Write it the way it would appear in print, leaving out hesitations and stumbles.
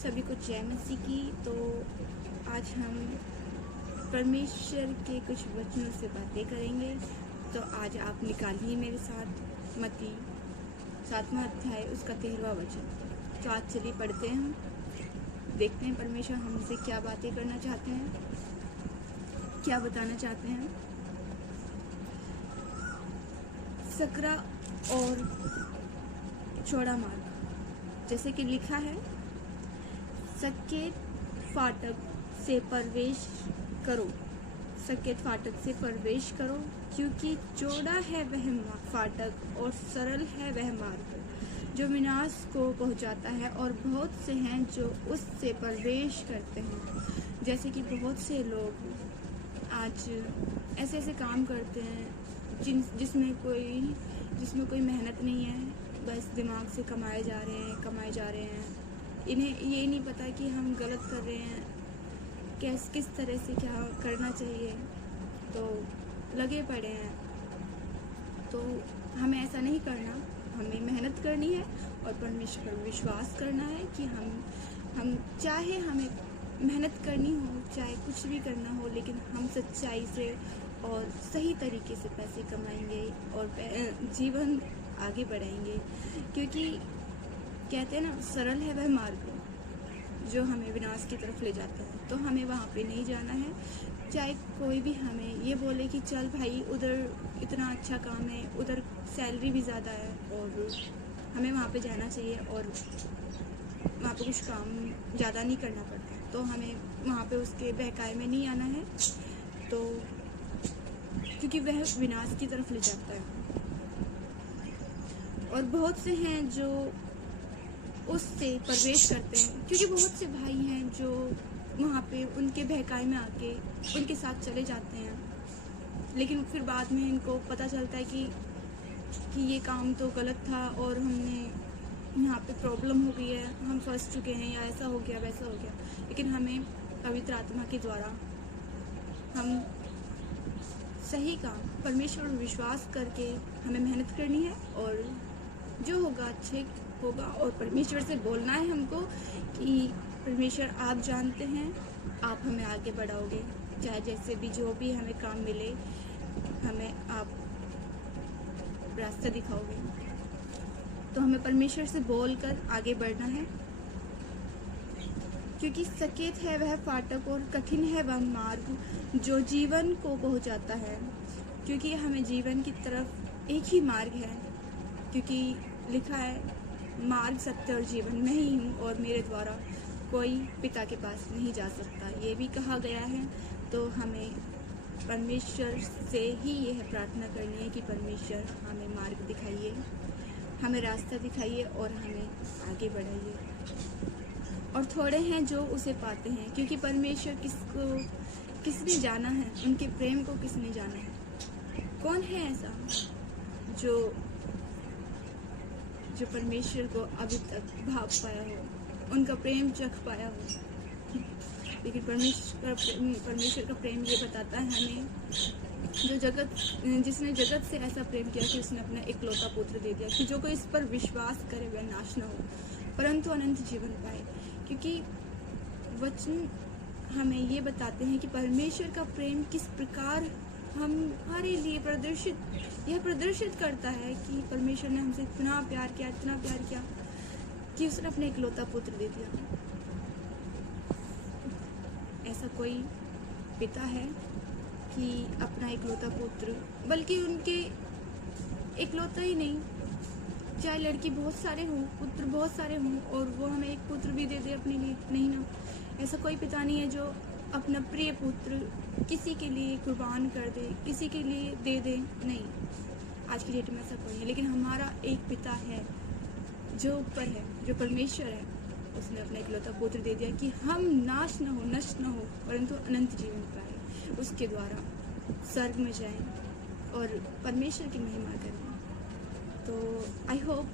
सभी को जय मसीह की। तो आज हम परमेश्वर के कुछ वचनों से बातें करेंगे। तो आज आप निकालिए मेरे साथ मत्ती 7वां अध्याय उसका 13वां वचन। तो आज चलिए पढ़ते हैं, हम देखते हैं परमेश्वर हमसे क्या बातें करना चाहते हैं, क्या बताना चाहते हैं। सकरा और चौड़ा मार्ग, जैसे कि लिखा है, सकेत फाटक से प्रवेश करो, सकेत फाटक से प्रवेश करो, क्योंकि चौड़ा है वह फाटक और सरल है वह मार्ग जो विनाश को पहुंचाता है, और बहुत से हैं जो उससे प्रवेश करते हैं। जैसे कि बहुत से लोग आज ऐसे ऐसे काम करते हैं जिसमें कोई मेहनत नहीं है, बस दिमाग से कमाए जा रहे हैं। इन्हें ये नहीं पता कि हम गलत कर रहे हैं, किस तरह से क्या करना चाहिए, तो लगे पड़े हैं। तो हमें ऐसा नहीं करना, हमें मेहनत करनी है और परमेश्वर पर विश्वास करना है कि हम चाहे हमें मेहनत करनी हो, चाहे कुछ भी करना हो, लेकिन हम सच्चाई से और सही तरीके से पैसे कमाएंगे और जीवन आगे बढ़ाएंगे। क्योंकि कहते हैं ना, सरल है वह मार्ग जो हमें विनाश की तरफ ले जाता है। तो हमें वहाँ पे नहीं जाना है। चाहे कोई भी हमें ये बोले कि चल भाई, उधर इतना अच्छा काम है, उधर सैलरी भी ज़्यादा है, और हमें वहाँ पे जाना चाहिए और वहाँ पे कुछ काम ज़्यादा नहीं करना पड़ता। तो हमें वहाँ पे उसके बहकावे में नहीं आना है, तो क्योंकि वह विनाश की तरफ ले जाता है। और बहुत से हैं जो उससे प्रवेश करते हैं, क्योंकि बहुत से भाई हैं जो वहाँ पे उनके बहकावे में आके उनके साथ चले जाते हैं, लेकिन फिर बाद में इनको पता चलता है कि ये काम तो गलत था और हमने यहाँ पे प्रॉब्लम हो गई है, हम फंस चुके हैं, या ऐसा हो गया वैसा हो गया। लेकिन हमें पवित्र आत्मा के द्वारा हम सही काम परमेश्वर पर विश्वास करके हमें मेहनत करनी है, और जो होगा अच्छे होगा। और परमेश्वर से बोलना है हमको कि परमेश्वर, आप जानते हैं, आप हमें आगे बढ़ाओगे, चाहे जैसे भी जो भी हमें काम मिले, हमें आप रास्ता दिखाओगे। तो हमें परमेश्वर से बोलकर आगे बढ़ना है, क्योंकि सकेत है वह फाटक और कठिन है वह मार्ग जो जीवन को पहुंचाता है। क्योंकि हमें जीवन की तरफ एक ही मार्ग है, क्योंकि लिखा है, मार्ग सत्य और जीवन मैं ही हूँ, और मेरे द्वारा कोई पिता के पास नहीं जा सकता, ये भी कहा गया है। तो हमें परमेश्वर से ही यह प्रार्थना करनी है कि परमेश्वर हमें मार्ग दिखाइए, हमें रास्ता दिखाइए और हमें आगे बढ़ाइए। और थोड़े हैं जो उसे पाते हैं, क्योंकि परमेश्वर किसने जाना है, उनके प्रेम को किसने जाना है। कौन है ऐसा जो परमेश्वर को अभी तक भाप पाया हो, उनका प्रेम चख पाया हो। लेकिन परमेश्वर का प्रेम ये बताता है हमें, जिसने जगत से ऐसा प्रेम किया कि उसने अपना इकलौता पुत्र दे दिया, कि जो कोई इस पर विश्वास करे वह नाश न हो परंतु अनंत जीवन पाए। क्योंकि वचन हमें ये बताते हैं कि परमेश्वर का प्रेम किस प्रकार हमारे लिए प्रदर्शित करता है, कि परमेश्वर ने हमसे इतना प्यार किया कि उसने अपने इकलौता पुत्र दे दिया। ऐसा कोई पिता है कि अपना इकलौता पुत्र, बल्कि उनके इकलौता ही नहीं, चाहे लड़की बहुत सारे हों, पुत्र बहुत सारे हों, और वो हमें एक पुत्र भी दे दे अपने लिए, नहीं ना। ऐसा कोई पिता नहीं है जो अपना प्रिय पुत्र किसी के लिए कुर्बान कर दे, किसी के लिए दे दे, नहीं। आज की डेट में ऐसा कोई है, लेकिन हमारा एक पिता है जो ऊपर है, जो परमेश्वर है। उसने अपना इकलौता पुत्र दे दिया कि हम नाश न हो, नष्ट न हो, परंतु अनंत जीवन पाए, उसके द्वारा स्वर्ग में जाएं और परमेश्वर की महिमा करें। तो आई होप